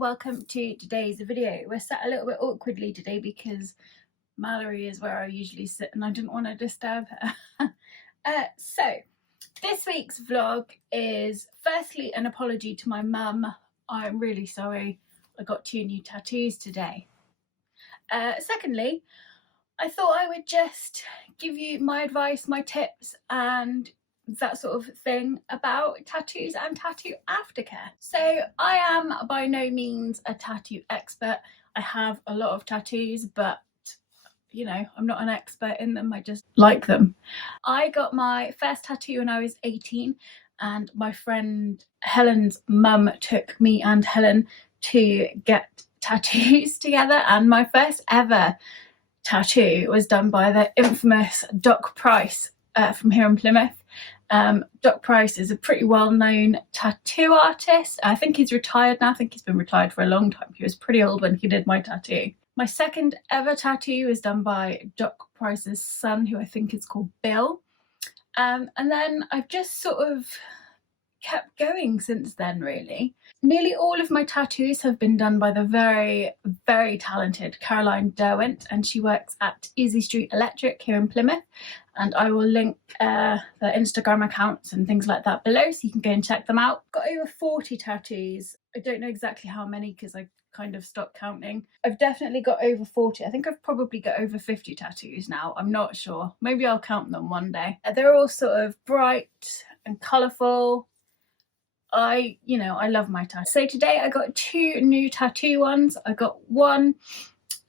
welcome to today's video. We're sat a little bit awkwardly today because Mallory is where I usually sit and I didn't want to disturb her. So this week's vlog is firstly an apology to my mum. I'm really sorry I got 2 new tattoos today. Secondly, I thought I would just give you my advice, my tips and that sort of thing about tattoos and tattoo aftercare. So I am by no means a tattoo expert. I have a lot of tattoos, but you know, I'm not an expert in them, I just like them. I got my first tattoo when I was 18 and my friend Helen's mum took me and Helen to get tattoos together, and my first ever tattoo was done by the infamous Doc Price from here in Plymouth. Doc Price is a pretty well-known tattoo artist. I think he's retired now. I think he's been retired for a long time. He was pretty old when he did my tattoo. My second ever tattoo was done by Doc Price's son, who I think is called Bill. And then I've just sort of kept going since then, really. Nearly all of my tattoos have been done by the very, very talented Caroline Derwent, and she works at Easy Street Electric here in Plymouth. And I will link their Instagram accounts and things like that below so you can go and check them out. Got over 40 tattoos. I don't know exactly how many because I kind of stopped counting. I've definitely got over 40. I think I've probably got over 50 tattoos now. I'm not sure. Maybe I'll count them one day. They're all sort of bright and colourful. I love my tattoos. So today I got 2 new tattoo ones. I got one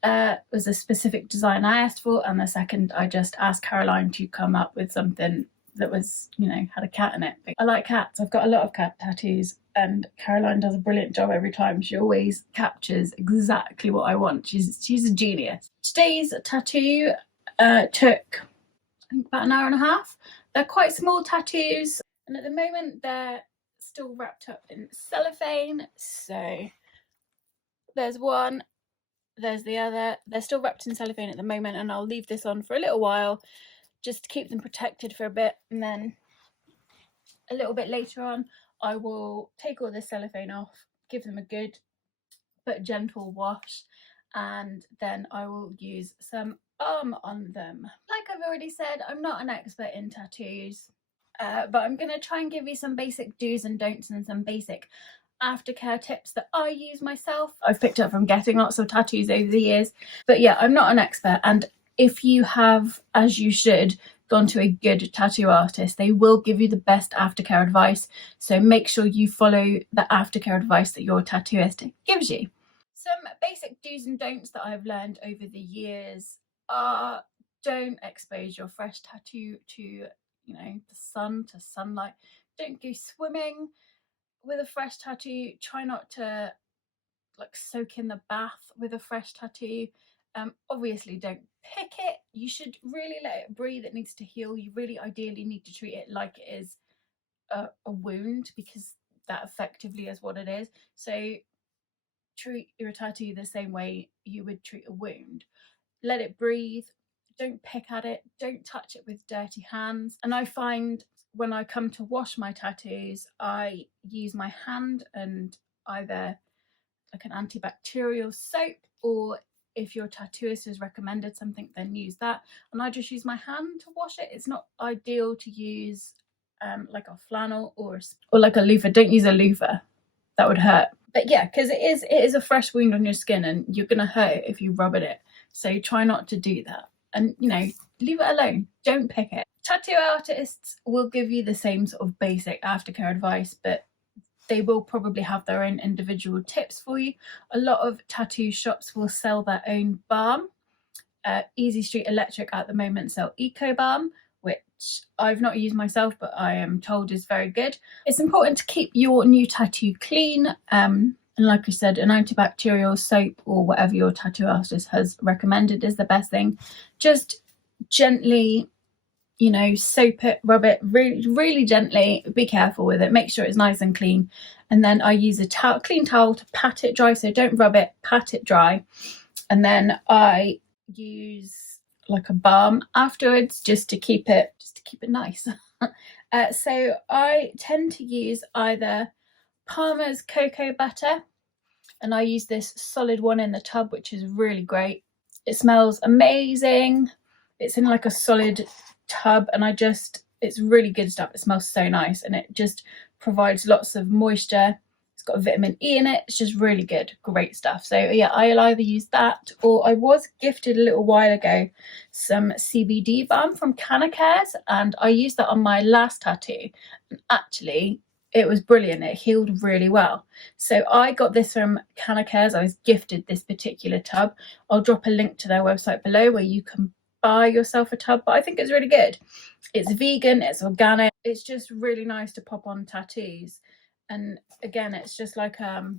was a specific design I asked for, and the second I just asked Caroline to come up with something that was, had a cat in it. I like cats. I've got a lot of cat tattoos and Caroline does a brilliant job every time. She always captures exactly what I want. She's a genius. Today's tattoo took, I think, about an hour and a half. They're quite small tattoos and at the moment they're still wrapped up in cellophane. So there's one, there's the other. They're still wrapped in cellophane at the moment, and I'll leave this on for a little while just to keep them protected for a bit, and then a little bit later on I will take all the cellophane off, give them a good but gentle wash, and then I will use some balm on them. Like I've already said, I'm not an expert in tattoos, but I'm going to try and give you some basic do's and don'ts and some basic aftercare tips that I use myself. I've picked up from getting lots of tattoos over the years, but yeah, I'm not an expert. And if you have, as you should, gone to a good tattoo artist, they will give you the best aftercare advice. So make sure you follow the aftercare advice that your tattooist gives you. Some basic do's and don'ts that I've learned over the years are: don't expose your fresh tattoo to the sun, to sunlight. Don't go swimming with a fresh tattoo. Try not to soak in the bath with a fresh tattoo. Obviously don't pick it. You should really let it breathe. It needs to heal. You really ideally need to treat it like it is a wound, because that effectively is what it is. So treat your tattoo the same way you would treat a wound. Let it breathe. Don't pick at it, don't touch it with dirty hands. And I find when I come to wash my tattoos, I use my hand and either like an antibacterial soap, or if your tattooist has recommended something, then use that. And I just use my hand to wash it. It's not ideal to use like a flannel or like a loofah. Don't use a loofah, that would hurt. But yeah, because it is a fresh wound on your skin and you're gonna hurt it if you rub at it. So try not to do that. And leave it alone, don't pick it. Tattoo artists will give you the same sort of basic aftercare advice, but they will probably have their own individual tips for you. A lot of tattoo shops will sell their own balm. Easy Street Electric at the moment sell Eco Balm, which I've not used myself, but I am told is very good. It's important to keep your new tattoo clean. And like I said, an antibacterial soap or whatever your tattoo artist has recommended is the best thing. Just gently, soap it, rub it really, really gently. Be careful with it. Make sure it's nice and clean. And then I use a clean towel to pat it dry. So don't rub it, pat it dry. And then I use like a balm afterwards just to keep it nice. So I tend to use either Palmer's cocoa butter and I use this solid one in the tub, which is really great. It smells amazing. It's in like a solid tub, and it's really good stuff. It smells so nice, and it just provides lots of moisture. It's got vitamin E in it. It's just really good, great stuff. So yeah, I'll either use that, or I was gifted a little while ago some CBD Balm from Aftercare, and I used that on my last tattoo, and actually it was brilliant. It healed really well. So I got this from Aftercare. I was gifted this particular tub. I'll drop a link to their website below where you can buy yourself a tub, but I think it's really good. It's vegan, it's organic, it's just really nice to pop on tattoos. And again, it's just like a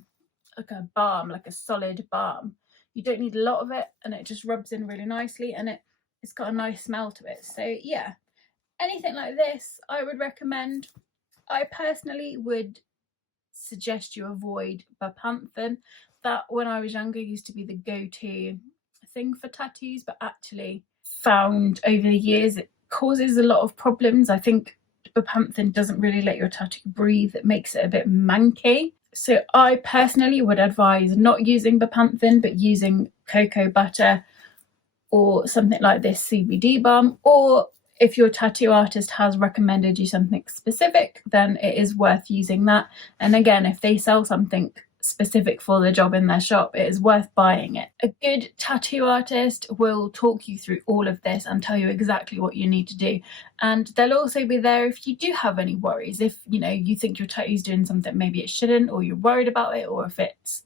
balm, like a solid balm. You don't need a lot of it, and it just rubs in really nicely, and it's got a nice smell to it. So yeah, anything like this I would recommend. I personally would suggest you avoid bepanthen. That, when I was younger, used to be the go-to thing for tattoos, but actually found over the years it causes a lot of problems. I think bepanthen doesn't really let your tattoo breathe. It makes it a bit manky. So I personally would advise not using bepanthen, but using cocoa butter or something like this CBD balm, or if your tattoo artist has recommended you something specific, then it is worth using that. And again, if they sell something specific for the job in their shop, it is worth buying it. A good tattoo artist will talk you through all of this and tell you exactly what you need to do. And they'll also be there if you do have any worries. If you think your tattoo's doing something maybe it shouldn't, or you're worried about it, or if it's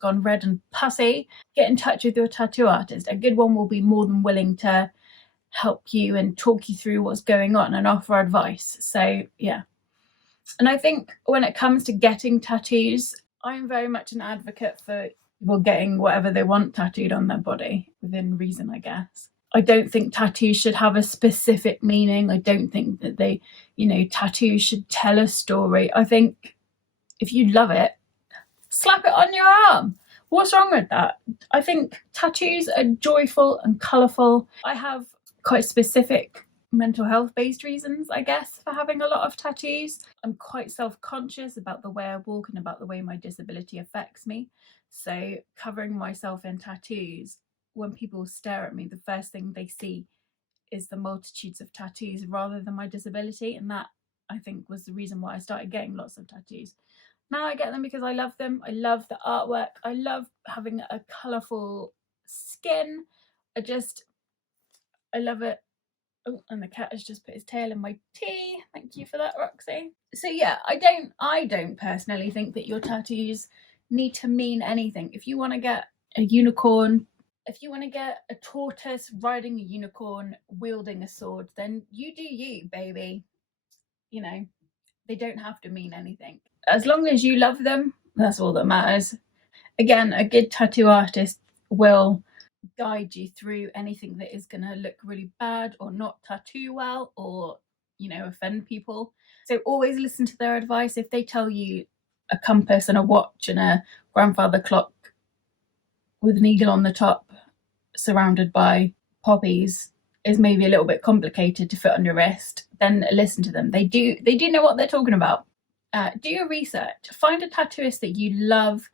gone red and pussy, get in touch with your tattoo artist. A good one will be more than willing to help you and talk you through what's going on and offer advice. So yeah. And I think when it comes to getting tattoos, I'm very much an advocate for people getting whatever they want tattooed on their body, within reason, I guess. I don't think tattoos should have a specific meaning. I don't think that tattoos should tell a story. I think if you love it, slap it on your arm. What's wrong with that? I think tattoos are joyful and colourful. I have quite specific mental health based reasons, I guess, for having a lot of tattoos. I'm quite self-conscious about the way I walk and about the way my disability affects me. So covering myself in tattoos, when people stare at me, the first thing they see is the multitudes of tattoos rather than my disability. And that, I think, was the reason why I started getting lots of tattoos. Now I get them because I love them. I love the artwork. I love having a colourful skin. I love it. Oh, and the cat has just put his tail in my tea. Thank you for that, Roxy. So yeah, I don't personally think that your tattoos need to mean anything. If you want to get a unicorn, if you want to get a tortoise riding a unicorn, wielding a sword, then you do you, baby. They don't have to mean anything. As long as you love them, that's all that matters. Again, a good tattoo artist will guide you through anything that is going to look really bad or not tattoo well, or offend people. So always listen to their advice. If they tell you a compass and a watch and a grandfather clock with an eagle on the top surrounded by poppies is maybe a little bit complicated to fit on your wrist, then listen to them. They do know what they're talking about. Do your research. Find a tattooist that you love.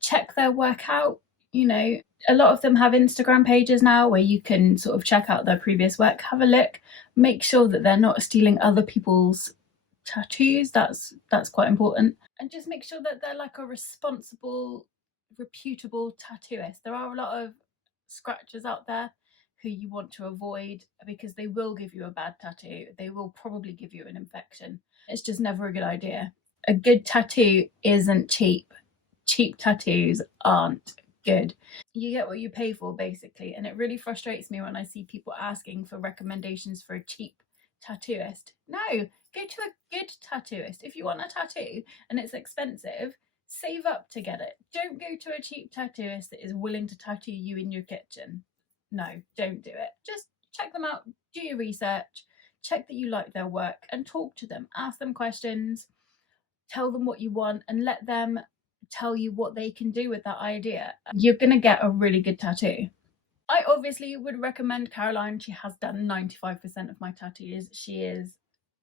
Check their work out. A lot of them have Instagram pages now where you can sort of check out their previous work. Have a look. Make sure that they're not stealing other people's tattoos. That's quite important. And just make sure that they're like a responsible, reputable tattooist. There are a lot of scratchers out there who you want to avoid because they will give you a bad tattoo. They will probably give you an infection. It's just never a good idea. A good tattoo isn't cheap. Cheap tattoos aren't good. You get what you pay for, basically. And it really frustrates me when I see people asking for recommendations for a cheap tattooist. No, go to a good tattooist. If you want a tattoo and it's expensive, save up to get it. Don't go to a cheap tattooist that is willing to tattoo you in your kitchen. No, don't do it. Just check them out, do your research, check that you like their work, and talk to them. Ask them questions, tell them what you want, and let them tell you what they can do with that idea. You're going to get a really good tattoo. I obviously would recommend Caroline. She has done 95% of my tattoos. She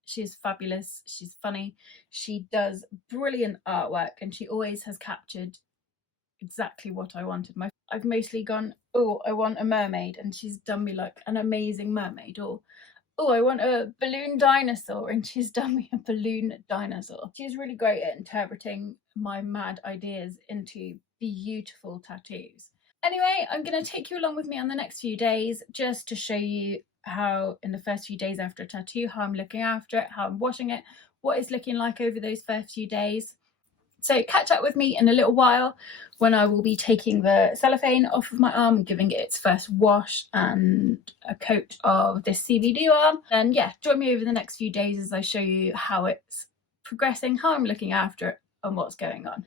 She's fabulous, she's funny, she does brilliant artwork, and she always has captured exactly what I wanted. I've mostly gone, oh, I want a mermaid, and she's done me like an amazing mermaid, or oh, I want a balloon dinosaur, and she's done me a balloon dinosaur. She's really great at interpreting my mad ideas into beautiful tattoos. Anyway, I'm going to take you along with me on the next few days just to show you how in the first few days after a tattoo, how I'm looking after it, how I'm washing it, what it's looking like over those first few days. So catch up with me in a little while when I will be taking the cellophane off of my arm and giving it its first wash and a coat of this Cbd Balm. And yeah, join me over the next few days as I show you how it's progressing, how I'm looking after it, and what's going on.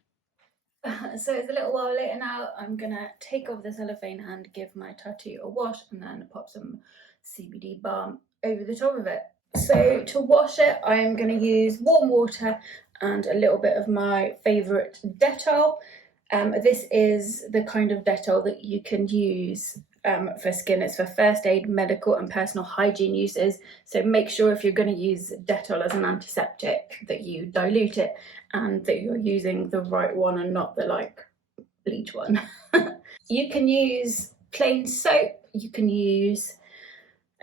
So it's a little while later now. I'm gonna take off the cellophane and give my tattoo a wash, and then pop some Cbd Balm over the top of it. So to wash it, I'm going to use warm water and a little bit of my favourite Dettol. This is the kind of Dettol that you can use for skin. It's for first aid, medical and personal hygiene uses. So make sure if you're going to use Dettol as an antiseptic that you dilute it and that you're using the right one and not the like bleach one. You can use plain soap, you can use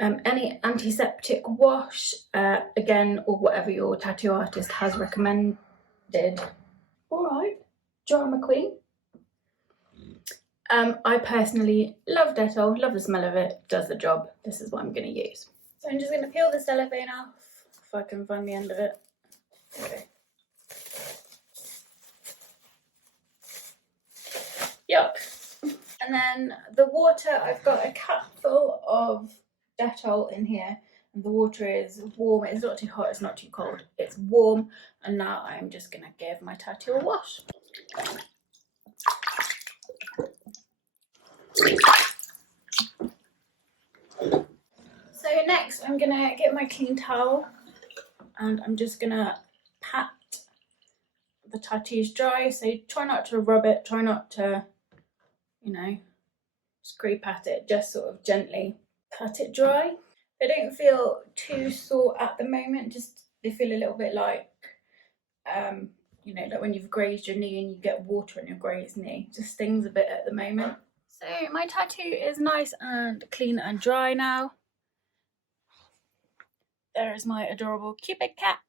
any antiseptic wash, again, or whatever your tattoo artist has recommended. All right, Drama Queen. I personally love Dettol, love the smell of it, does the job. This is what I'm going to use. So I'm just going to peel the cellophane off, if I can find the end of it. Okay. Yuck. And then the water, I've got a capful of Dettol in here, and the water is warm. It's not too hot, it's not too cold, it's warm. And now I'm just gonna give my tattoo a wash. So next I'm gonna get my clean towel and I'm just gonna pat the tattoos dry. So try not to rub it, try not to, you know, scrape at it, just sort of gently pat it dry. They don't feel too sore at the moment, just they feel a little bit like, you know, like when you've grazed your knee and you get water on your grazed knee, just stings a bit at the moment. So my tattoo is nice and clean and dry now. There is my adorable Cupid cat,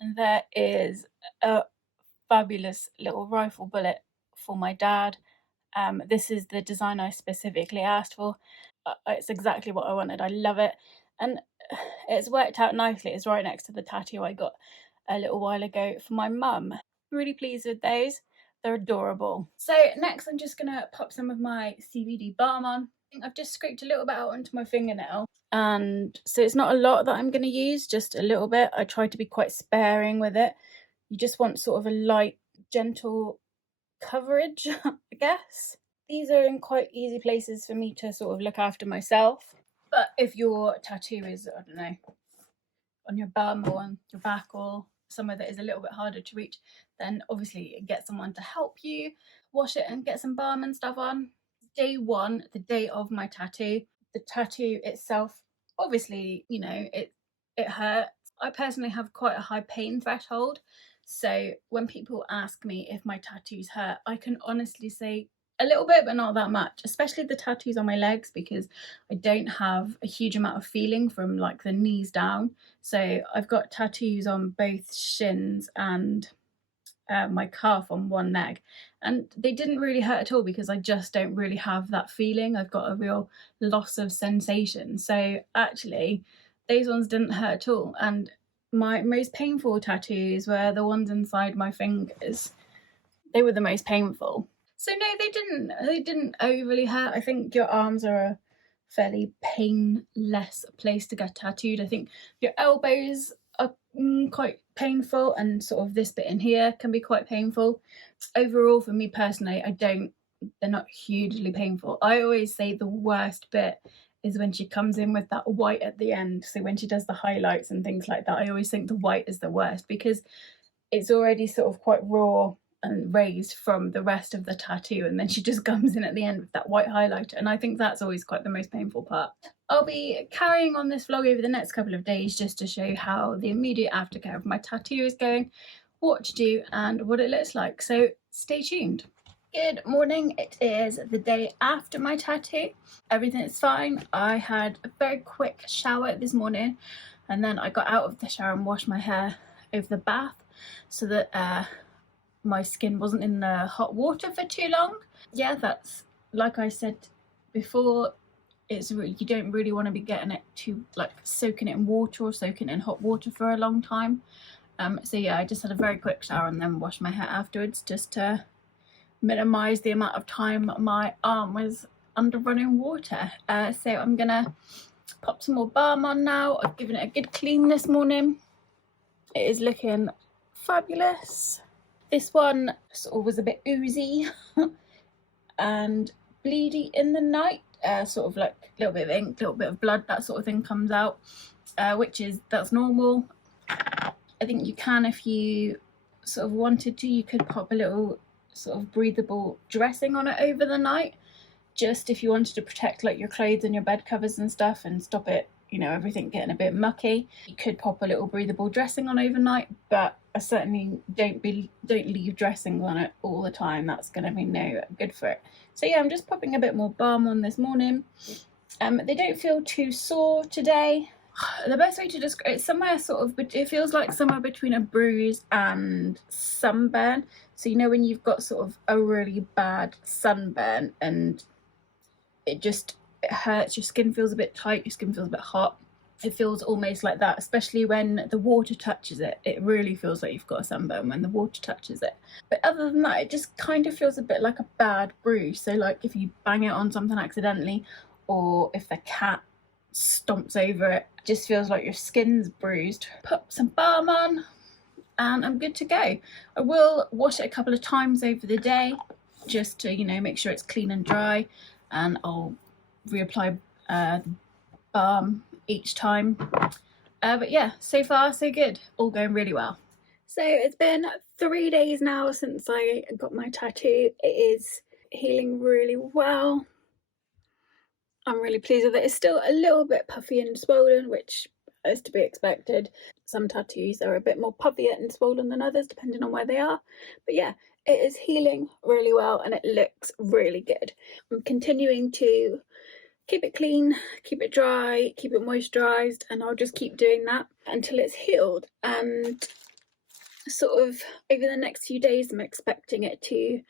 and there is a fabulous little rifle bullet for my dad. This is the design I specifically asked for. It's exactly what I wanted. I love it, and it's worked out nicely. It's right next to the tattoo I got a little while ago for my mum. Really pleased with those. They're adorable. So next I'm just gonna pop some of my Cbd Balm on. I think I've just scraped a little bit out onto my fingernail, and so it's not a lot that I'm gonna use, just a little bit. I try to be quite sparing with it. You just want sort of a light, gentle coverage, I guess. These are in quite easy places for me to sort of look after myself. But if your tattoo is, I don't know, on your bum or on your back or somewhere that is a little bit harder to reach, then obviously get someone to help you wash it and get some balm and stuff on. Day one, the day of my tattoo, the tattoo itself, obviously, you know, it hurts. I personally have quite a high pain threshold, so when people ask me if my tattoos hurt, I can honestly say a little bit, but not that much, especially the tattoos on my legs, because I don't have a huge amount of feeling from like the knees down. So I've got tattoos on both shins and my calf on one leg, and they didn't really hurt at all because I just don't really have that feeling. I've got a real loss of sensation. So actually those ones didn't hurt at all, and my most painful tattoos were the ones inside my fingers. They were the most painful. So no, they didn't overly hurt. I think your arms are a fairly painless place to get tattooed. I think your elbows are quite painful, and sort of this bit in here can be quite painful. Overall, for me personally, they're not hugely painful. I always say the worst bit is when she comes in with that white at the end. So when she does the highlights and things like that, I always think the white is the worst because it's already sort of quite raw and raised from the rest of the tattoo, and then she just comes in at the end with that white highlighter, and I think that's always quite the most painful part. I'll be carrying on this vlog over the next couple of days just to show you how the immediate aftercare of my tattoo is going, what to do and what it looks like, so stay tuned. Good morning, it is the day after my tattoo. Everything is fine. I had a very quick shower this morning, and then I got out of the shower and washed my hair over the bath so that my skin wasn't in the hot water for too long. Yeah, that's, like I said before, you don't really want to be getting it to, like, soaking it in water or soaking it in hot water for a long time. So yeah, I just had a very quick shower and then washed my hair afterwards just to minimize the amount of time my arm was under running water. So I'm gonna pop some more balm on now. I've given it a good clean this morning. It is looking fabulous. This one sort of was a bit oozy and bleedy in the night, sort of like a little bit of ink, a little bit of blood, that sort of thing comes out, that's normal. I think you can, if you sort of wanted to, you could pop a little sort of breathable dressing on it over the night, just if you wanted to protect like your clothes and your bed covers and stuff and stop it, you know, everything getting a bit mucky. You could pop a little breathable dressing on overnight, but I certainly don't leave dressings on it all the time. That's going to be no good for it. So yeah, I'm just popping a bit more balm on this morning. They don't feel too sore today. The best way to describe it, somewhere sort of, but it feels like somewhere between a bruise and sunburn. So you know when you've got sort of a really bad sunburn and it hurts, your skin feels a bit tight, your skin feels a bit hot. It feels almost like that, especially when the water touches it. It really feels like you've got a sunburn when the water touches it. But other than that, it just kind of feels a bit like a bad bruise. So like if you bang it on something accidentally, or if the cat stomps over it, just feels like your skin's bruised. Put some balm on and I'm good to go. I will wash it a couple of times over the day just to, you know, make sure it's clean and dry, and I'll reapply the balm each time. But yeah, so far so good, all going really well. So it's been 3 days now since I got my tattoo. It is healing really well. I'm really pleased with it. It's still a little bit puffy and swollen, which is to be expected. Some tattoos are a bit more puffy and swollen than others, depending on where they are. But yeah, it is healing really well and it looks really good. I'm continuing to keep it clean, keep it dry, keep it moisturised, and I'll just keep doing that until it's healed. And sort of over the next few days, I'm expecting it to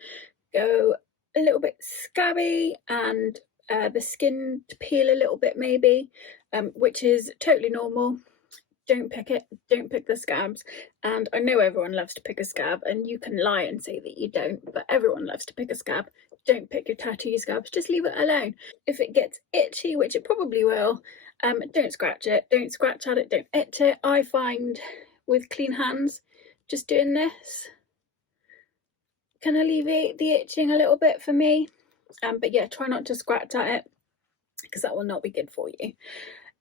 go a little bit scabby and the skin to peel a little bit maybe, which is totally normal. Don't pick it, don't pick the scabs. And I know everyone loves to pick a scab, and you can lie and say that you don't, but everyone loves to pick a scab. Don't pick your tattoo scabs, just leave it alone. If it gets itchy, which it probably will, don't scratch it, don't scratch at it, don't itch it. I find with clean hands, just doing this can alleviate the itching a little bit for me. But yeah, try not to scratch at it because that will not be good for you.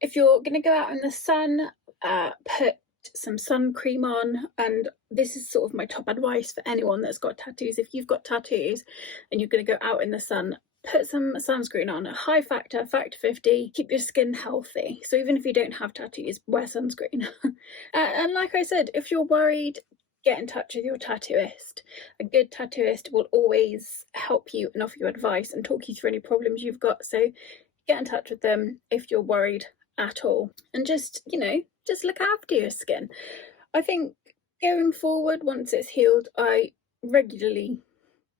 If you're going to go out in the sun, put some sun cream on, and this is sort of my top advice for anyone that's got tattoos. If you've got tattoos and you're going to go out in the sun, put some sunscreen on, a high factor 50, keep your skin healthy. So even if you don't have tattoos, wear sunscreen. And like I said, if you're worried, get in touch with your tattooist. A good tattooist will always help you and offer you advice and talk you through any problems you've got. So get in touch with them if you're worried at all, and just, you know, just look after your skin. I think going forward, once it's healed, I regularly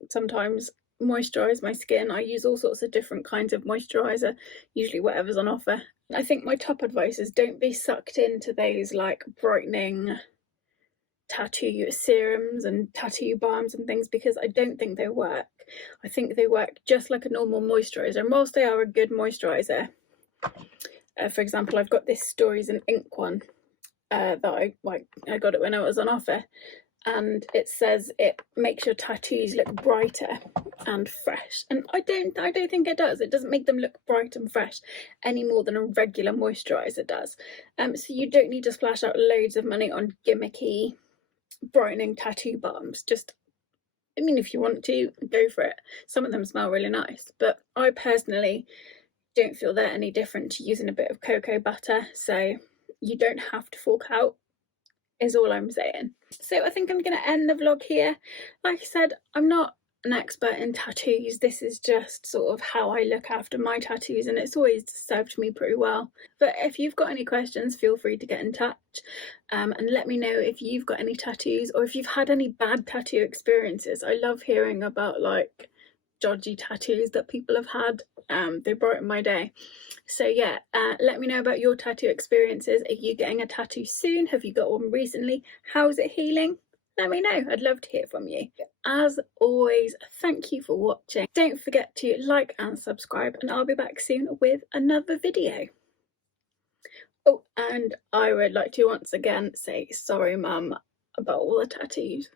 sometimes moisturize my skin. I use all sorts of different kinds of moisturizer, usually whatever's on offer. I think my top advice is don't be sucked into those like brightening tattoo serums and tattoo balms and things, because I don't think they work. I think they work just like a normal moisturizer, and whilst they are a good moisturizer, for example, I've got this Stories and Ink one that I got it when I was on offer, and it says it makes your tattoos look brighter and fresh, and I don't think it does. It doesn't make them look bright and fresh any more than a regular moisturizer does. So you don't need to splash out loads of money on gimmicky brightening tattoo balms. Just I mean, if you want to, go for it. Some of them smell really nice, but I personally don't feel they're any different to using a bit of cocoa butter, so you don't have to fork out, is all I'm saying. So I think I'm going to end the vlog here. Like I said, I'm not an expert in tattoos. This is just sort of how I look after my tattoos, and it's always served me pretty well. But if you've got any questions, feel free to get in touch and let me know if you've got any tattoos or if you've had any bad tattoo experiences. I love hearing about like dodgy tattoos that people have had. They brighten my day. So yeah, let me know about your tattoo experiences. Are you getting a tattoo soon? Have you got one recently? How's it healing? Let me know. I'd love to hear from you. As always, thank you for watching. Don't forget to like and subscribe, and I'll be back soon with another video. Oh, and I would like to once again say sorry, Mum, about all the tattoos.